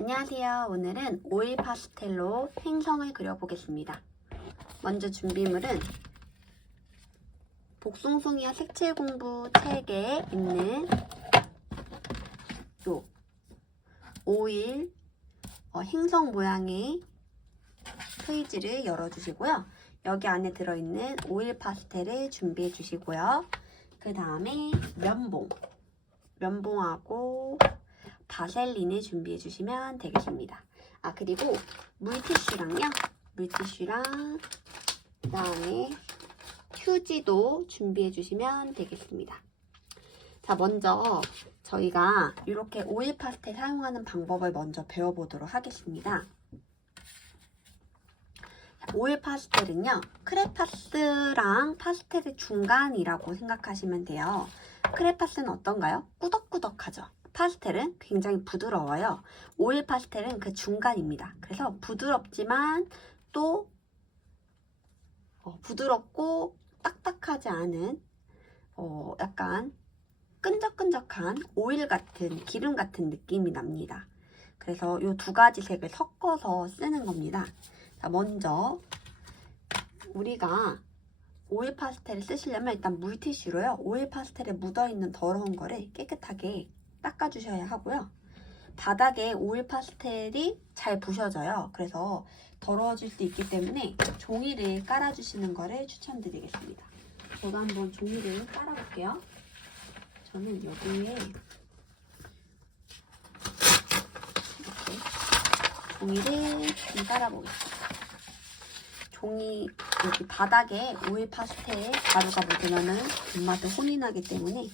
안녕하세요. 오늘은 오일 파스텔로 행성을 그려보겠습니다. 먼저 준비물은 복숭송이와 색칠 공부 책에 있는 요 오일 행성 모양의 페이지를 열어주시고요. 여기 안에 들어있는 오일 파스텔을 준비해 주시고요. 그 다음에 면봉하고 바셀린을 준비해 주시면 되겠습니다. 그리고 물티슈랑 그 다음에 휴지도 준비해 주시면 되겠습니다. 자, 먼저 저희가 이렇게 오일 파스텔 사용하는 방법을 먼저 배워보도록 하겠습니다. 오일 파스텔은요, 크레파스랑 파스텔의 중간이라고 생각하시면 돼요. 크레파스는 어떤가요? 꾸덕꾸덕하죠. 파스텔은 굉장히 부드러워요. 오일 파스텔은 그 중간입니다. 그래서 부드럽지만 또 부드럽고 딱딱하지 않은 약간 끈적끈적한 오일 같은, 기름 같은 느낌이 납니다. 그래서 이 두 가지 색을 섞어서 쓰는 겁니다. 자, 먼저 우리가 오일 파스텔을 쓰시려면 일단 물티슈로요, 오일 파스텔에 묻어있는 더러운 거를 깨끗하게 닦아주셔야 하고요. 바닥에 오일 파스텔이 잘 부셔져요. 그래서 더러워질 수 있기 때문에 종이를 깔아주시는 거를 추천드리겠습니다. 저도 한번 종이를 깔아볼게요. 저는 여기에 이렇게 종이를 좀 깔아보겠습니다. 종이 여기 바닥에 오일 파스텔 가루가 묻으면 입맛에 혼이 나기 때문에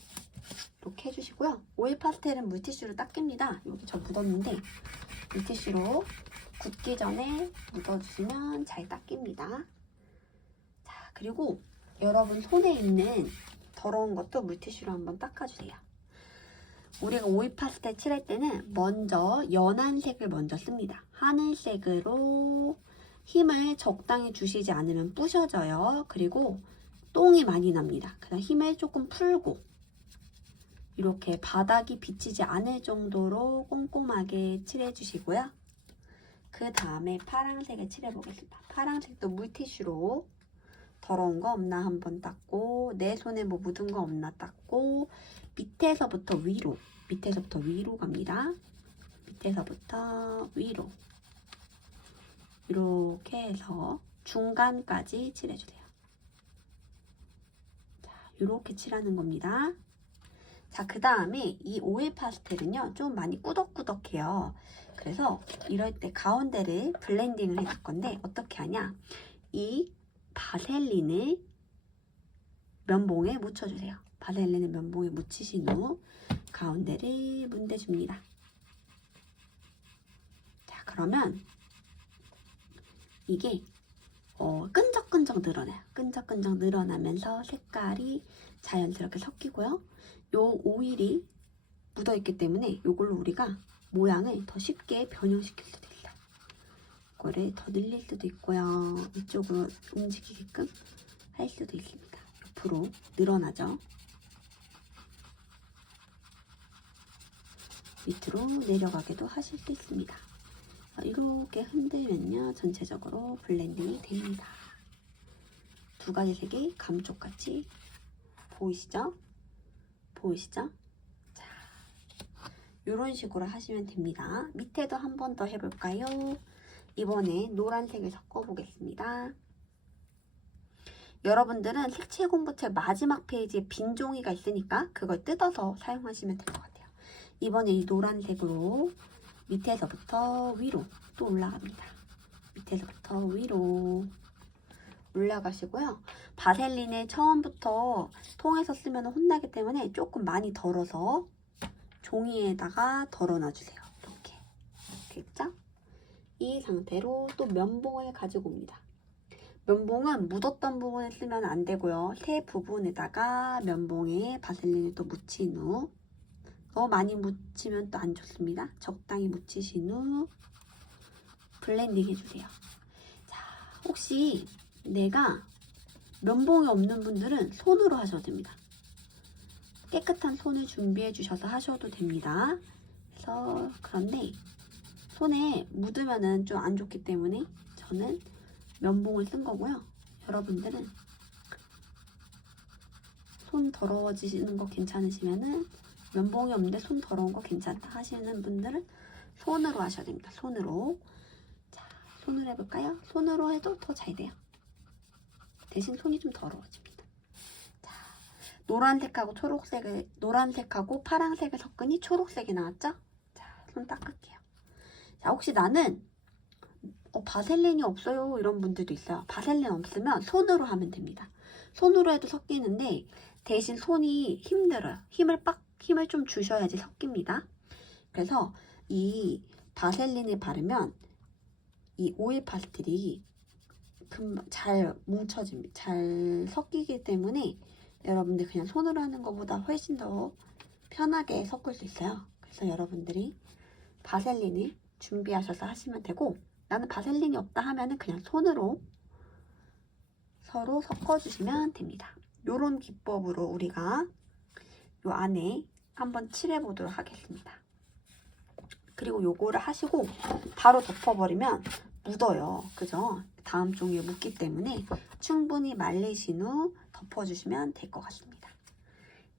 이렇게 해주시고요. 오일 파스텔은 물티슈로 닦입니다. 여기 저 묻었는데 물티슈로 굳기 전에 묻어주시면 잘 닦입니다. 자, 그리고 여러분 손에 있는 더러운 것도 물티슈로 한번 닦아주세요. 우리가 오일 파스텔 칠할 때는 먼저 연한 색을 먼저 씁니다. 하늘색으로 힘을 적당히 주시지 않으면 부셔져요. 그리고 똥이 많이 납니다. 그다음 힘을 조금 풀고 이렇게 바닥이 비치지 않을 정도로 꼼꼼하게 칠해주시고요. 그 다음에 파란색을 칠해보겠습니다. 파란색도 물티슈로 더러운 거 없나 한번 닦고, 내 손에 뭐 묻은 거 없나 닦고, 밑에서부터 위로 갑니다. 밑에서부터 위로 이렇게 해서 중간까지 칠해주세요. 자, 이렇게 칠하는 겁니다. 자, 그 다음에 이 오일 파스텔은요, 좀 많이 꾸덕꾸덕해요. 그래서 이럴 때 가운데를 블렌딩을 해줄 건데 어떻게 하냐, 이 바셀린을 면봉에 묻혀주세요. 바셀린을 면봉에 묻히신 후 가운데를 문대줍니다. 자, 그러면 이게 끈적끈적 늘어나요. 끈적끈적 늘어나면서 색깔이 자연스럽게 섞이고요. 요 오일이 묻어있기 때문에 이걸로 우리가 모양을 더 쉽게 변형시킬 수도 있어요. 이거를 더 늘릴 수도 있고요. 이쪽으로 움직이게끔 할 수도 있습니다. 옆으로 늘어나죠. 밑으로 내려가게도 하실 수 있습니다. 이렇게 흔들면요, 전체적으로 블렌딩이 됩니다. 두 가지 색이 감쪽같이 보이시죠? 자, 이런 식으로 하시면 됩니다. 밑에도 한 번 더 해볼까요? 이번에 노란색을 섞어보겠습니다. 여러분들은 색칠 공부책 마지막 페이지에 빈 종이가 있으니까 그걸 뜯어서 사용하시면 될 것 같아요. 이번에 이 노란색으로 밑에서부터 위로 또 올라갑니다. 밑에서부터 위로 올라가시고요. 바셀린을 처음부터 통에서 쓰면 혼나기 때문에 조금 많이 덜어서 종이에다가 덜어놔주세요. 이렇게 했죠? 이 상태로 또 면봉을 가지고 옵니다. 면봉은 묻었던 부분에 쓰면 안 되고요. 새 부분에다가 면봉에 바셀린을 또 묻힌 후, 너무 많이 묻히면 또 안 좋습니다. 적당히 묻히신 후 블렌딩 해주세요. 자, 혹시 내가 면봉이 없는 분들은 손으로 하셔도 됩니다. 깨끗한 손을 준비해 주셔서 하셔도 됩니다. 그래서 그런데 손에 묻으면은 좀 안 좋기 때문에 저는 면봉을 쓴 거고요. 여러분들은 손 더러워지시는 거 괜찮으시면은 면봉이 없는데 손 더러운 거 괜찮다 하시는 분들은 손으로 하셔야 됩니다. 손으로. 자, 손으로 해볼까요? 손으로 해도 더 잘 돼요. 대신 손이 좀 더러워집니다. 자, 노란색하고 초록색을, 노란색하고 파란색을 섞으니 초록색이 나왔죠? 자, 손 닦을게요. 자, 혹시 나는 바셀린이 없어요 이런 분들도 있어요. 바셀린 없으면 손으로 하면 됩니다. 손으로 해도 섞이는데 대신 손이 힘들어요. 힘을 좀 주셔야지 섞입니다. 그래서 이 바셀린을 바르면 이 오일 파스텔이 잘 뭉쳐집니다. 잘 섞이기 때문에 여러분들 그냥 손으로 하는 것보다 훨씬 더 편하게 섞을 수 있어요. 그래서 여러분들이 바셀린을 준비하셔서 하시면 되고, 나는 바셀린이 없다 하면은 그냥 손으로 서로 섞어주시면 됩니다. 요런 기법으로 우리가 요 안에 한번 칠해 보도록 하겠습니다. 그리고 요거를 하시고 바로 덮어버리면 묻어요. 그죠? 다음 종이에 묻기 때문에 충분히 말리신 후 덮어주시면 될 것 같습니다.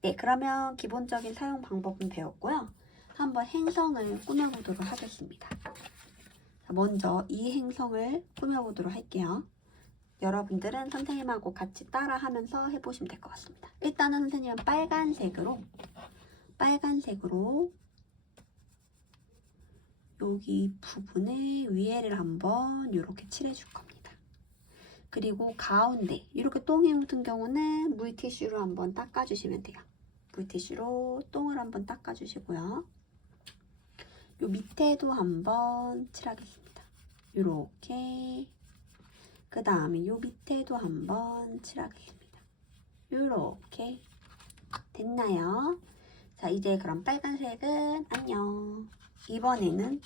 네, 그러면 기본적인 사용 방법은 배웠고요. 한번 행성을 꾸며보도록 하겠습니다. 먼저 이 행성을 꾸며보도록 할게요. 여러분들은 선생님하고 같이 따라하면서 해보시면 될 것 같습니다. 일단은 선생님은 빨간색으로 여기 부분에 위에를 한번 이렇게 칠해줄 겁니다. 그리고 가운데 이렇게 똥이 묻은 경우는 물티슈로 한번 닦아주시면 돼요. 물티슈로 똥을 한번 닦아주시고요. 요 밑에도 한번 칠하겠습니다. 이렇게. 그 다음에 요 밑에도 한번 칠하겠습니다. 이렇게. 됐나요? 자, 이제 그럼 빨간색은 안녕. 이번에는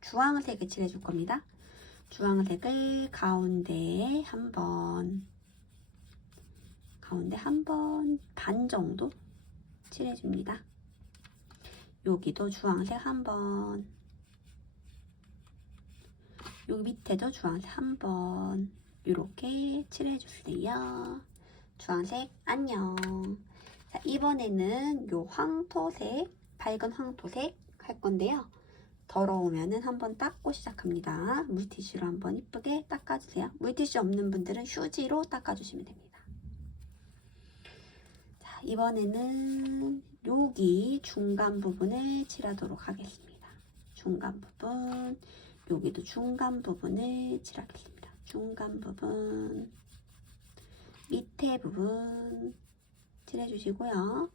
주황색을 칠해줄 겁니다. 주황색을 가운데 한 번 반 정도 칠해줍니다. 여기도 주황색 한 번, 여기 밑에도 주황색 한 번, 이렇게 칠해주세요. 주황색 안녕. 자, 이번에는 요 황토색, 밝은 황토색 할 건데요. 더러우면은 한번 닦고 시작합니다. 물티슈로 한번 이쁘게 닦아주세요. 물티슈 없는 분들은 휴지로 닦아주시면 됩니다. 자, 이번에는 여기 중간 부분을 칠하도록 하겠습니다. 중간 부분, 여기도 중간 부분을 칠하겠습니다. 중간 부분, 밑에 부분 칠해주시고요.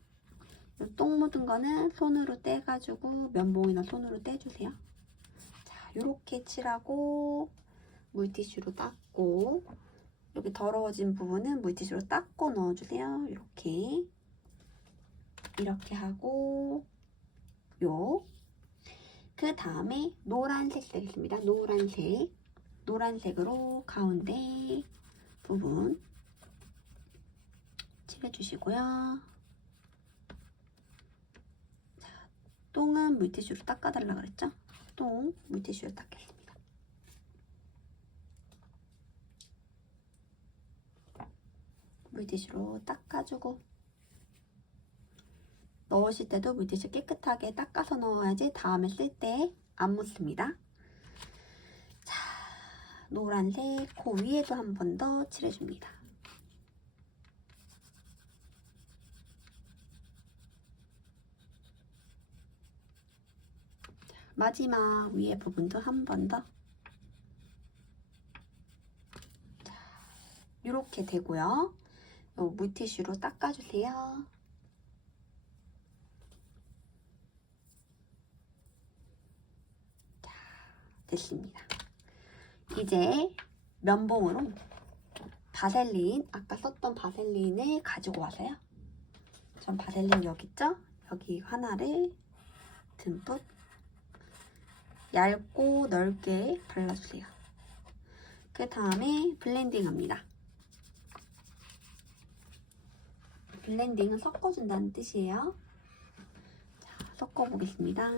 똥 묻은 거는 손으로 떼가지고 면봉이나 손으로 떼주세요. 자, 이렇게 칠하고 물티슈로 닦고, 여기 더러워진 부분은 물티슈로 닦고 넣어주세요. 이렇게 하고, 그 다음에 노란색 쓰겠습니다. 노란색으로 가운데 부분 칠해주시고요. 똥은 물티슈로 닦아달라 그랬죠? 똥 물티슈로 닦겠습니다. 물티슈로 닦아주고, 넣으실 때도 물티슈 깨끗하게 닦아서 넣어야지 다음에 쓸 때 안 묻습니다. 자, 노란색 그 위에도 한 번 더 칠해줍니다. 마지막 위에 부분도 한 번 더. 자, 이렇게 되고요. 요 물티슈로 닦아주세요. 자, 됐습니다. 이제 면봉으로 바셀린, 아까 썼던 바셀린을 가지고 와서요. 전 바셀린 여기 있죠? 여기 하나를 듬뿍 얇고 넓게 발라주세요. 그 다음에 블렌딩 합니다. 블렌딩은 섞어준다는 뜻이에요. 자, 섞어보겠습니다.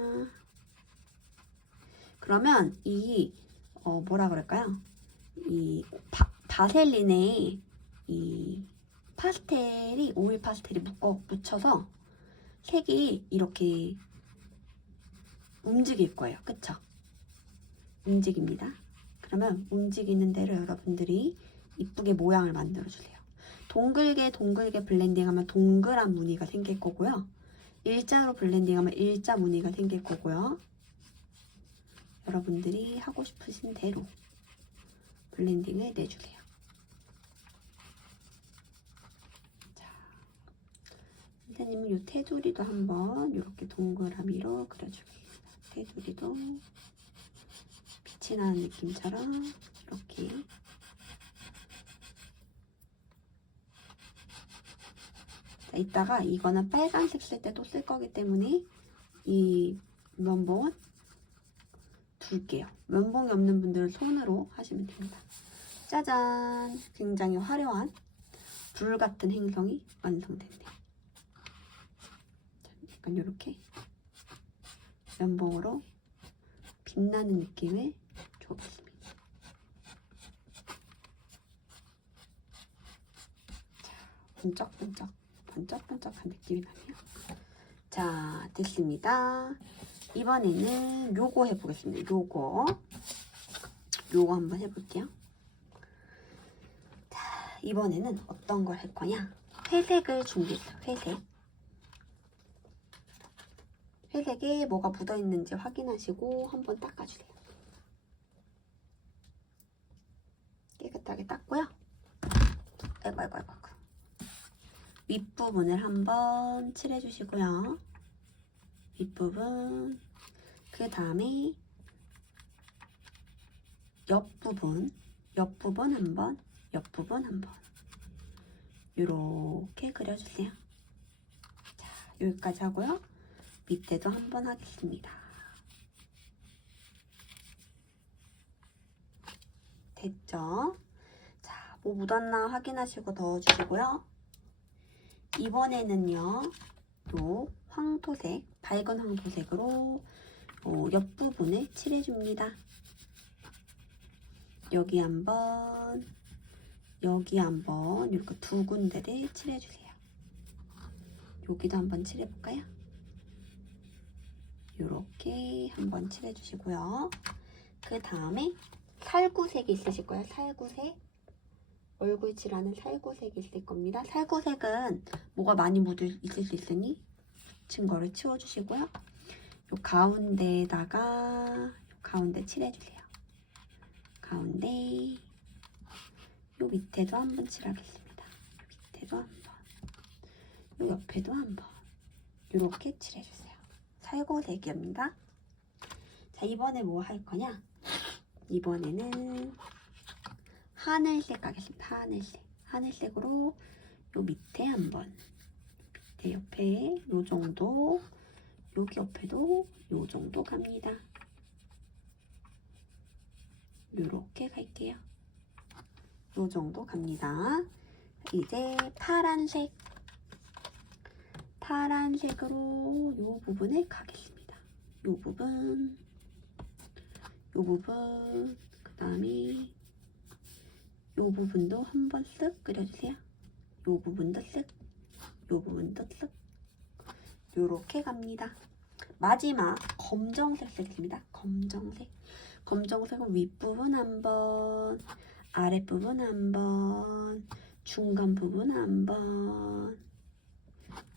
그러면 이 뭐라 그럴까요? 이 바셀린에 이 파스텔이 오일 파스텔이 묻혀서 색이 이렇게 움직일 거예요. 그쵸? 움직입니다. 그러면 움직이는 대로 여러분들이 이쁘게 모양을 만들어 주세요. 동글게 블렌딩하면 동그란 무늬가 생길 거고요. 일자로 블렌딩하면 일자 무늬가 생길 거고요. 여러분들이 하고 싶으신 대로 블렌딩을 내주세요. 자, 선생님은 이 테두리도 한번 이렇게 동그라미로 그려주겠습니다. 테두리도 빛이 나는 느낌처럼 이렇게. 자, 이따가 이거는 빨간색 쓸 때 또 쓸 거기 때문에 이 면봉은 둘게요. 면봉이 없는 분들은 손으로 하시면 됩니다. 짜잔! 굉장히 화려한 불 같은 행성이 완성됐네요. 약간 이렇게 면봉으로 빛나는 느낌을 줘보겠습니다. 자, 번쩍번쩍한 느낌이 나네요. 자, 됐습니다. 이번에는 요거 해보겠습니다. 요거 한번 해볼게요. 자, 이번에는 어떤 걸 할 거냐? 회색을 준비했어요. 회색에 뭐가 묻어있는지 확인하시고 한번 닦아주세요. 깨끗하게 닦고요. 아이고. 윗부분을 한번 칠해주시고요. 윗부분, 그 다음에 옆부분 한번, 옆부분 한번 이렇게 그려주세요. 자, 여기까지 하고요. 밑에도 한번 하겠습니다. 됐죠? 자, 뭐 묻었나 확인하시고 넣어주시고요. 이번에는요, 요 황토색, 밝은 황토색으로 옆부분을 칠해줍니다. 여기 한번 이렇게 두 군데를 칠해주세요. 여기도 한번 칠해볼까요? 이렇게 한번 칠해주시고요. 그 다음에 살구색이 있으실 거예요. 살구색. 얼굴 칠하는 살구색이 있을 겁니다. 살구색은 뭐가 많이 있을 수 있으니 묻힌 거를 치워주시고요. 요 가운데에다가 가운데 칠해주세요. 가운데 요 밑에도 한번 칠하겠습니다. 밑에도 한번, 요 옆에도 한번 이렇게 칠해주세요. 살구색입니다. 자, 이번에 뭐 할 거냐? 이번에는 하늘색 가겠습니다. 하늘색으로 요 밑에 한번, 밑에 옆에 요 정도, 여기 옆에도 요 정도 갑니다. 요렇게 갈게요. 요 정도 갑니다. 이제 파란색으로 요 부분을 가겠습니다. 요 부분, 그 다음에 요 부분도 한번 쓱 그려주세요. 요 부분도 쓱, 요렇게 갑니다. 마지막 검정색 쓰겠습니다. 검정색은 윗부분 한번, 아랫부분 한번, 중간 부분 한번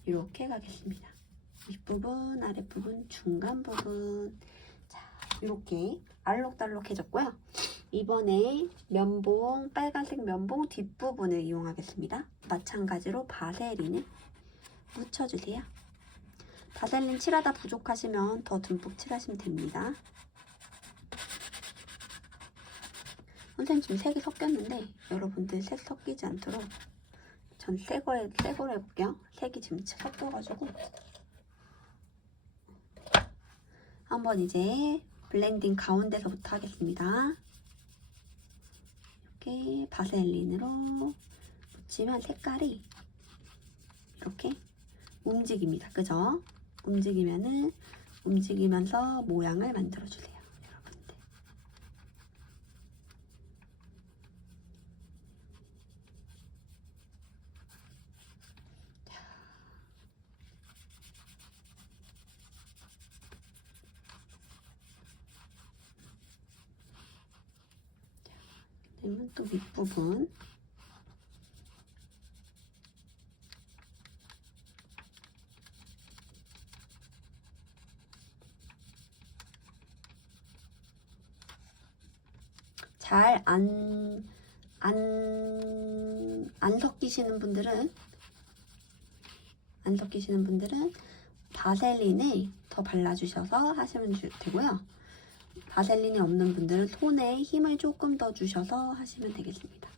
이렇게 가겠습니다. 윗부분, 아랫부분, 중간 부분. 자, 이렇게 알록달록해졌고요. 이번에 면봉, 빨간색 면봉 뒷부분을 이용하겠습니다. 마찬가지로 바세린을 묻혀주세요. 바셀린 칠하다 부족하시면 더 듬뿍 칠하시면 됩니다. 선생님 지금 색이 섞였는데 여러분들 색 섞이지 않도록 전 새 거로 해볼게요. 색이 지금 섞여가지고 한번 이제 블렌딩 가운데서부터 하겠습니다. 이렇게 바셀린으로 묻히면 색깔이 이렇게 움직입니다. 그죠? 움직이면서 모양을 만들어주세요. 여러분. 아니면 또 윗부분. 잘 안 섞이시는 분들은 바셀린을 더 발라주셔서 하시면 되고요. 바셀린이 없는 분들은 손에 힘을 조금 더 주셔서 하시면 되겠습니다.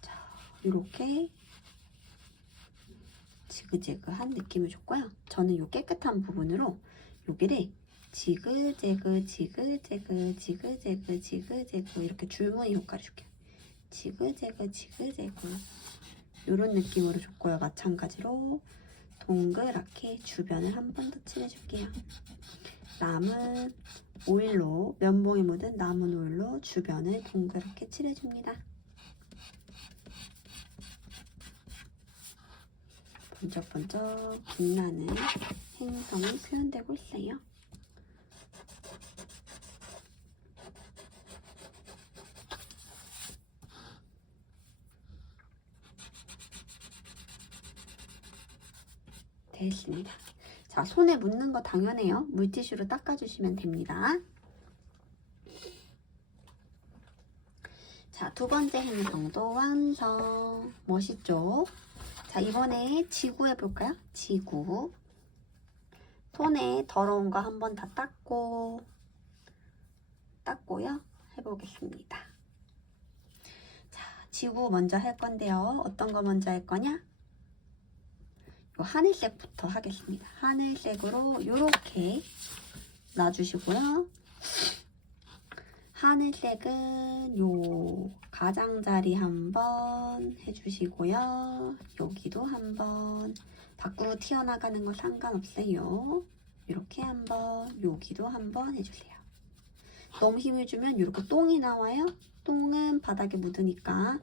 자, 이렇게 지그재그한 느낌을 줬고요. 저는 이 깨끗한 부분으로 여기를 지그재그 이렇게 줄무늬 효과를 줄게요. 지그재그 이런 느낌으로 줬고요. 마찬가지로 동그랗게 주변을 한 번 더 칠해줄게요. 남은 오일로, 면봉에 묻은 남은 오일로 주변을 동그랗게 칠해줍니다. 번쩍번쩍 빛나는 행성이 표현되고 있어요. 됐습니다. 자, 손에 묻는 거 당연해요. 물티슈로 닦아주시면 됩니다. 자, 두 번째 행성도 완성. 멋있죠? 자, 이번에 지구 해볼까요? 지구. 손에 더러운 거 한번 다 닦고요. 해보겠습니다. 자, 지구 먼저 할 건데요. 어떤 거 먼저 할 거냐? 요 하늘색부터 하겠습니다. 하늘색으로 이렇게 놔주시고요. 하늘색은 요 가장자리 한번 해주시고요. 여기도 한번 밖으로 튀어나가는 거 상관없어요. 이렇게 한번, 여기도 한번 해주세요. 너무 힘을 주면 이렇게 똥이 나와요. 똥은 바닥에 묻으니까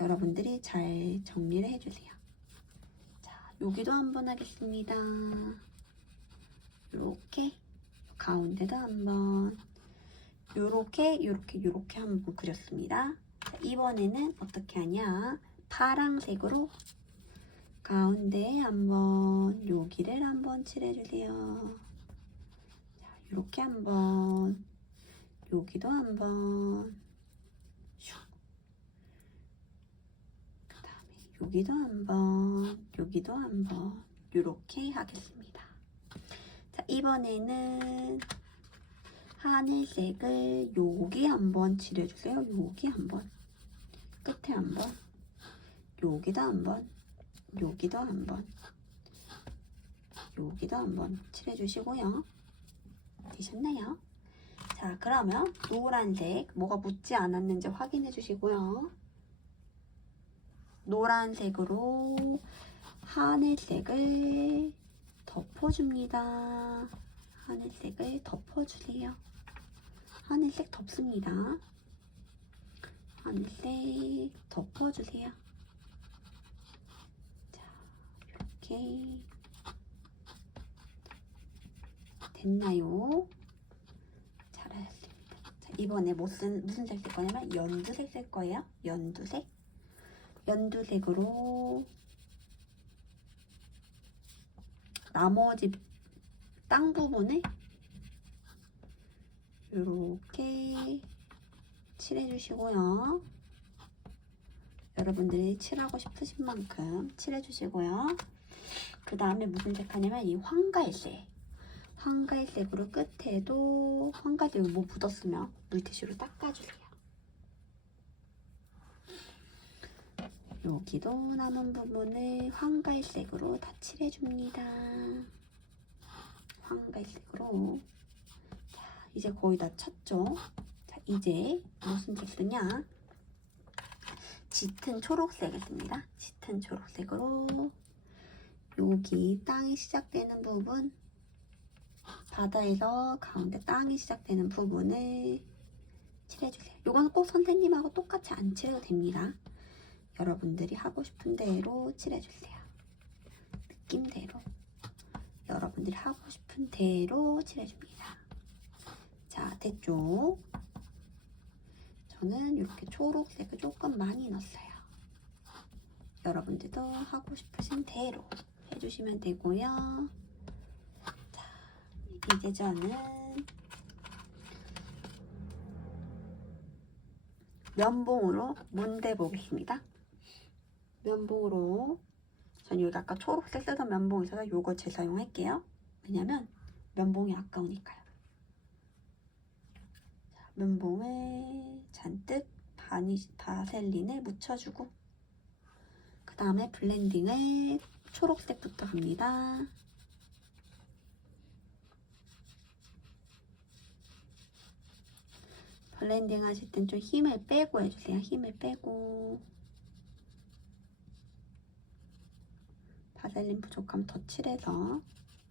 여러분들이 잘 정리를 해주세요. 자, 여기도 한번 하겠습니다. 이렇게 가운데도 한번, 요렇게 한번 그렸습니다. 자, 이번에는 어떻게 하냐? 파랑색으로 가운데 한번, 여기를 한번 칠해주세요. 자, 이렇게 한번, 여기도 한번, 그 다음에 여기도 한번, 이렇게 하겠습니다. 자, 이번에는 하늘색을 여기 한번 칠해주세요. 여기 한번, 끝에 한번, 여기도 한번, 여기도 한번, 여기도 한번 칠해주시고요. 되셨나요? 자, 그러면 노란색 뭐가 묻지 않았는지 확인해 주시고요. 노란색으로 하늘색을 덮어줍니다. 하늘색을 덮어주세요. 하늘색 덮습니다. 하늘색 덮어주세요. 자, 이렇게 됐나요? 잘하셨습니다. 자, 이번에 무슨 색 쓸 거냐면 연두색 쓸 거예요. 연두색으로 나머지 땅 부분을 이렇게 칠해주시고요. 여러분들이 칠하고 싶으신 만큼 칠해주시고요. 그 다음에 무슨 색 하냐면 이 황갈색으로 끝에도 황갈색 뭐 묻었으면 물티슈로 닦아주세요. 여기도 남은 부분을 황갈색으로 다 칠해줍니다. 황갈색으로. 자, 이제 거의 다 쳤죠? 자, 이제 무슨 색 쓰냐? 짙은 초록색을 씁니다. 짙은 초록색으로 여기 땅이 시작되는 부분, 바다에서 가운데 땅이 시작되는 부분을 칠해주세요. 이건 꼭 선생님하고 똑같이 안 칠해도 됩니다. 여러분들이 하고 싶은 대로 칠해주세요. 느낌대로. 여러분들이 하고 싶은 대로 칠해줍니다. 자, 됐죠? 저는 이렇게 초록색을 조금 많이 넣었어요. 여러분들도 하고 싶으신 대로 해주시면 되고요. 자, 이제 저는 면봉으로 문대 보겠습니다. 면봉으로 전 여기 아까 초록색 쓰던 면봉이 있어서 이거 재사용할게요. 왜냐면 면봉이 아까우니까요. 자, 면봉에 잔뜩 바셀린을 묻혀주고 그 다음에 블렌딩을 초록색부터 갑니다. 블렌딩 하실 땐 좀 힘을 빼고 해주세요. 힘을 빼고. 바셀린 부족하면 더 칠해서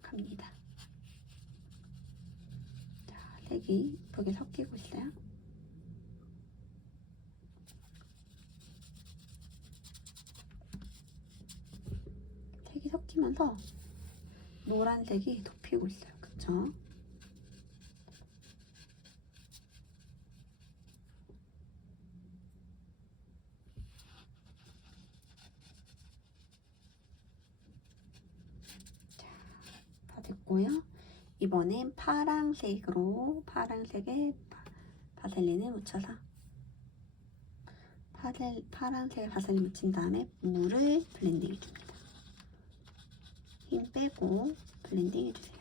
갑니다. 자, 색이 예쁘게 섞이고 있어요. 색이 섞이면서 노란색이 덮이고 있어요. 그쵸? 됐고요. 이번엔 파란색에 바셀린을 묻혀서 파란색에 바셀린 묻힌 다음에 물을 블렌딩 해줍니다. 힘 빼고 블렌딩 해주세요.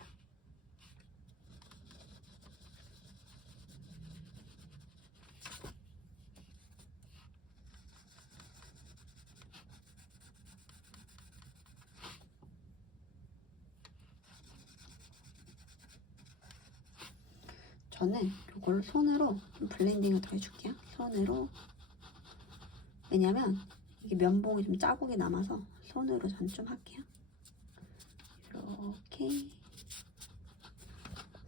저는 이걸 손으로 블렌딩을 더 해줄게요. 손으로. 왜냐면 이게 면봉이 좀 자국이 남아서 손으로 전 좀 할게요. 이렇게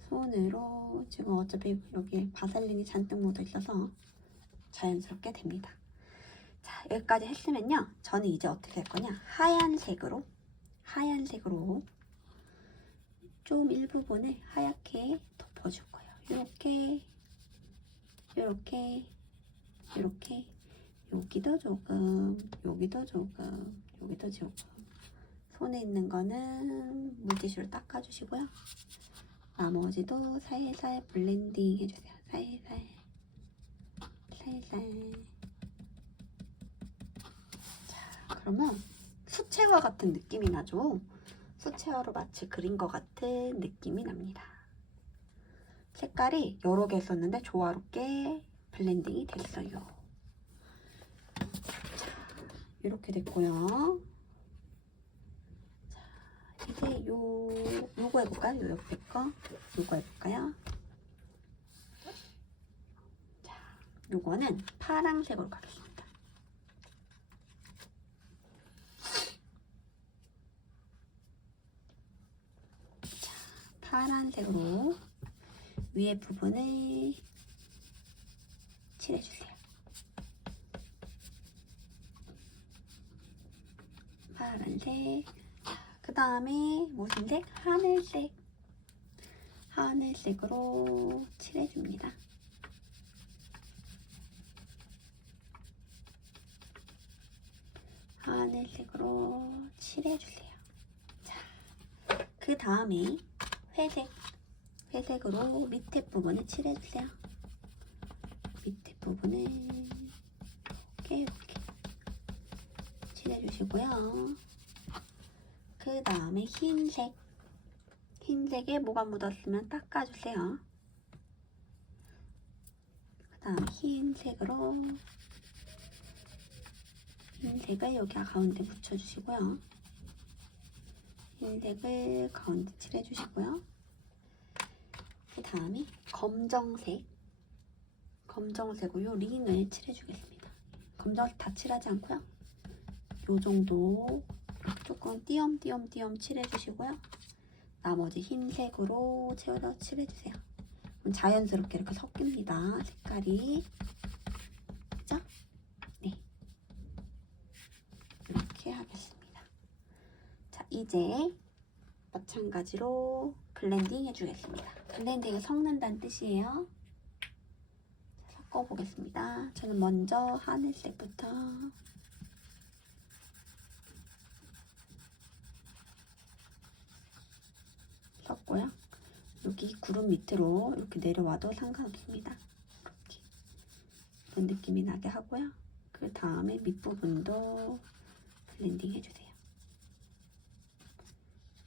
손으로. 지금 어차피 여기 바셀린이 잔뜩 묻어 있어서 자연스럽게 됩니다. 자, 여기까지 했으면요. 저는 이제 어떻게 할 거냐. 하얀색으로 좀 일부분을 하얗게 덮어줄 거예요. 이렇게 여기도 조금, 여기도 조금, 여기도 조금. 손에 있는 거는 물티슈로 닦아주시고요. 나머지도 살살 블렌딩 해주세요. 살살. 자, 그러면 수채화 같은 느낌이 나죠? 수채화로 마치 그린 것 같은 느낌이 납니다. 색깔이 여러 개 있었는데 조화롭게 블렌딩이 됐어요. 자, 이렇게 됐고요. 자, 이제 요거 해볼까요? 요 옆에 거 요거 해볼까요? 자, 요거는 파란색으로 가겠습니다. 자, 파란색으로 위에 부분을 칠해주세요. 파란색. 그 다음에 무슨 색? 하늘색으로 칠해줍니다. 하늘색으로 칠해주세요. 자, 그 다음에 회색으로 밑에 부분을 칠해주세요. 밑에 부분을 이렇게 칠해주시고요. 그 다음에 흰색에 뭐가 묻었으면 닦아주세요. 그 다음 흰색을 여기 가운데 묻혀주시고요. 흰색을 가운데 칠해주시고요. 그 다음에 검정색으로 링을 칠해주겠습니다. 검정색 다 칠하지 않고요. 요 정도 조금 띄엄띄엄 칠해주시고요. 나머지 흰색으로 채워서 칠해주세요. 자연스럽게 이렇게 섞입니다. 색깔이. 그죠? 네. 이렇게 하겠습니다. 자, 이제 마찬가지로 블렌딩 해주겠습니다. 블렌딩을 섞는다는 뜻이에요. 자, 섞어보겠습니다. 저는 먼저 하늘색부터 섞고요. 여기 구름 밑으로 이렇게 내려와도 상관없습니다. 이렇게 이런 느낌이 나게 하고요. 그 다음에 밑부분도 블렌딩 해주세요.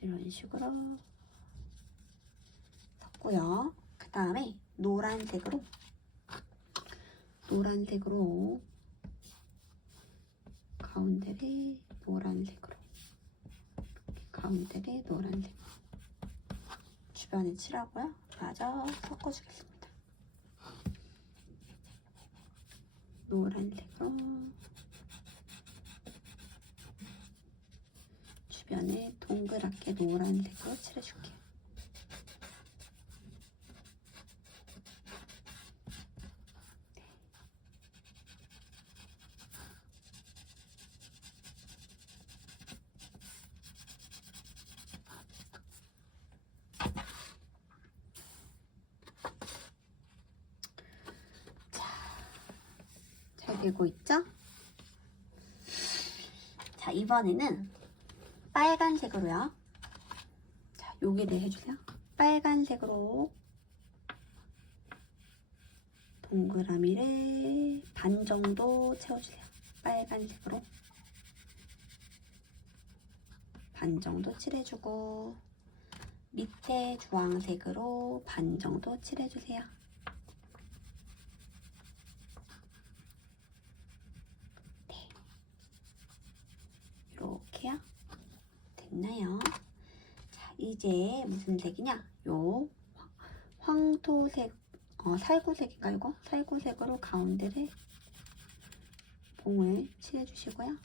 이런 식으로 섞고요. 그 다음에 노란색으로 가운데를 노란색으로 이렇게 가운데를 노란색 주변에 칠하고요. 마저 섞어주겠습니다. 노란색으로 주변에 동그랗게 노란색으로 칠해줄게요. 잘 되고 있죠? 자, 이번에는 빨간색으로요. 자, 여기를 해주세요. 빨간색으로 동그라미를 반 정도 채워주세요. 빨간색으로 반 정도 칠해주고 밑에 주황색으로 반 정도 칠해주세요. 네, 이렇게요. 됐나요? 자, 이제 무슨 색이냐? 요 황토색, 살구색인가 이거? 살구색으로 가운데를 봉을 칠해주시고요.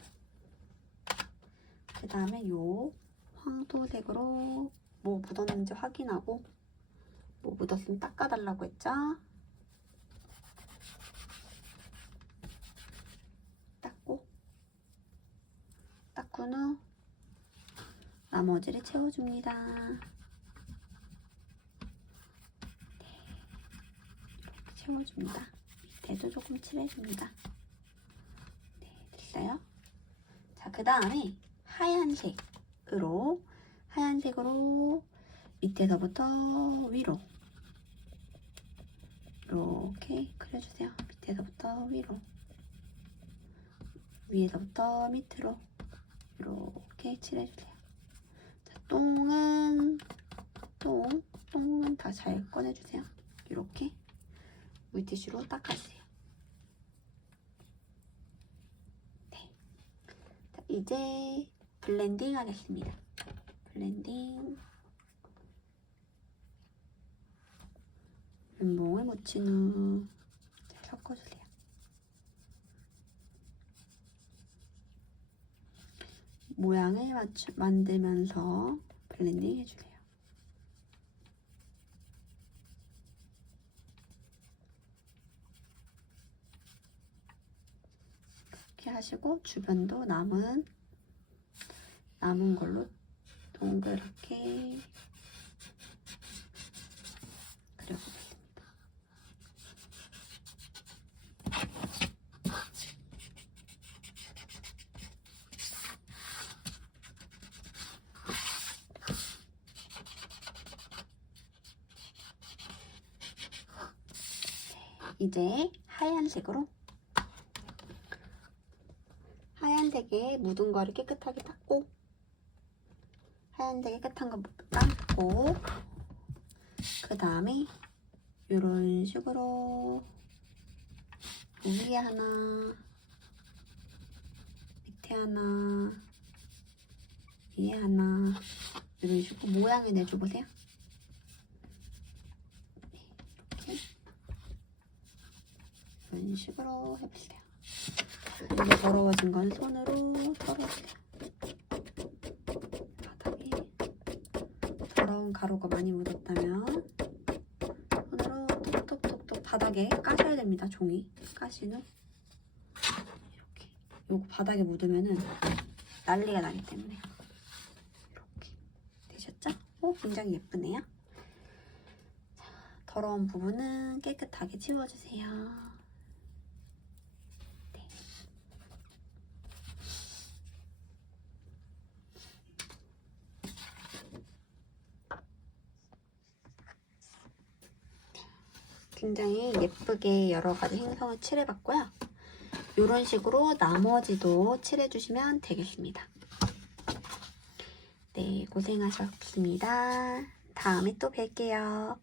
그 다음에 요 황토색으로 뭐 묻었는지 확인하고 뭐 묻었으면 닦아달라고 했죠? 닦은 후 나머지를 채워줍니다. 네, 이렇게 채워줍니다. 밑에도 조금 칠해줍니다. 네, 됐어요? 자, 그 다음에 하얀색으로 밑에서부터 위로 이렇게 그려주세요. 밑에서부터 위로, 위에서부터 밑으로 이렇게 칠해주세요. 자, 똥은 다 잘 꺼내주세요. 이렇게 물티슈로 닦아주세요. 네. 자, 이제 블렌딩 하겠습니다. 블렌딩. 면봉을 묻힌 후 잘 섞어주세요. 모양을 만들면서 블렌딩 해주세요. 이렇게 하시고 주변도 남은 걸로 동그랗게 그려보겠습니다. 이제 하얀색에 묻은 거를 깨끗하게 닦고 하얀색에 깨끗한 거 닦고 그 다음에 이런 식으로 위에 하나 밑에 하나 위에 하나 이런 식으로 모양을 내줘보세요. 이렇게 이런 식으로 해보세요. 이제 더러워진 건 손으로 털어주세요. 바닥에 더러운 가루가 많이 묻었다면 손으로 톡톡톡톡 바닥에 까셔야 됩니다. 종이 까신 후 이렇게 요거 바닥에 묻으면은 난리가 나기 때문에 이렇게 되셨죠? 오, 굉장히 예쁘네요. 자, 더러운 부분은 깨끗하게 치워주세요. 굉장히 예쁘게 여러 가지 행성을 칠해봤고요. 이런 식으로 나머지도 칠해주시면 되겠습니다. 네, 고생하셨습니다. 다음에 또 뵐게요.